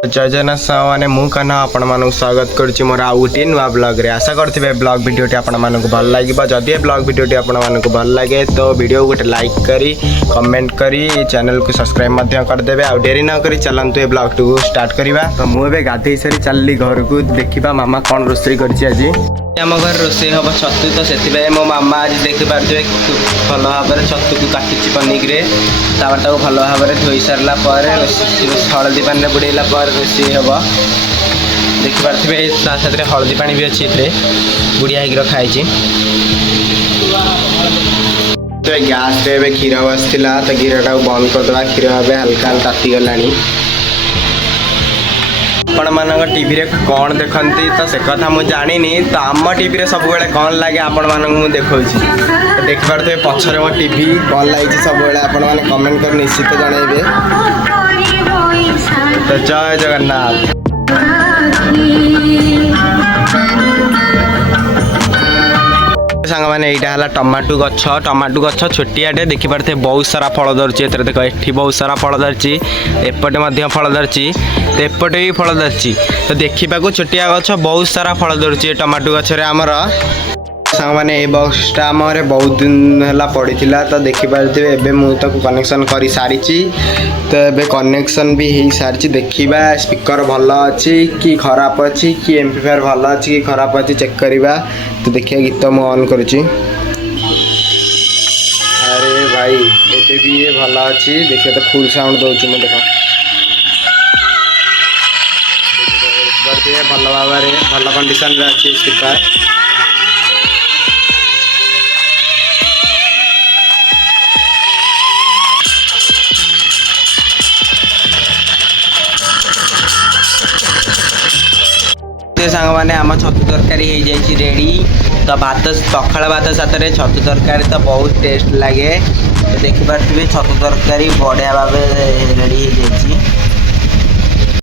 जय जगन्नाथ साने मु कन्हा आपण मानक स्वागत करुच्ची मोर आउ गोटे नुआ ब्लॉग रे आशा करथिबे ब्लॉग वीडियोटी आपण मानक भल लागिबा जदि ब्लॉग वीडियोटी आपण मानक भल लागे तो वीडियो गोटे लाइक करी कमेंट करी चैनल को सब्सक्राइब मध्य कर देबे आ डेरी न करी चलंतु ए ब्लॉग टू स्टार्ट करिबा। तो मु एबे गाधेई सरी चलली घर को देखिबा मामा कोन रोसई करछि आज आम घर रोसई हम छतु तो से मो मामा आज देखी पारे भल भाव छतु को काटुची पनिक तापटा भल भाव धोई सारा हलदी पानी बुड़ेला रोसई हम देखिपे साथ हलदी पानी भी अच्छी बुढ़िया हो रखाई। तो गैस रे क्षीर बसला तो क्षीर टाक बंद करदे क्षीर हल्का हल्का तातीगला आपण मान टीवी रे कौन देखती तो से कथा मुझे जानी तो आम टीवी रे सब बेले कौन लगे आपण मानक देखी तो देखिपे पछरे मो टीवी कौन लगी सब बेले आपण मैंने कमेंट कर निश्चित जनइबे। तो जय जगन्नाथ। सांग मैंने यहाँ है टमाटो गछ छोटियाटे देखिपे बहुत सारा फल धरची देख ये बहुत सारा फल धरची एपटे फल धरची तो एपटे भी फल धरची तो देखा छोटिया गछ बहुत सारा फल धरची टमाटो गछरे आमर सांग मैंने ये बक्सटा आम बहुत दिन है पड़ी तो देखिपे एवं मुझे कनेक्शन कर सारी तो ये कनेक्शन भी हो सारी देखा स्पीकर भल अच्छी कि खराब अच्छी कि एम्पलीफायर भल अच्छी कि खराब अच्छी चेक करवा। तो देखिए गीत मु ऑन करुच्ची अरे भाई ये भी ये भल अच्छी देखिए तो फुल साउंड दूसरी मैं देख भल भाव भल कंडीशन अच्छी स्पीकर। सांग मैंने आम छतु तरकारी हो जाए रेडी तो भात पखाड़ भात साथ छतु तरकारी तो बहुत टेस्ट लगे। तो देखिपे छतु तरकारी बढ़िया भाव रेडी हो जाए।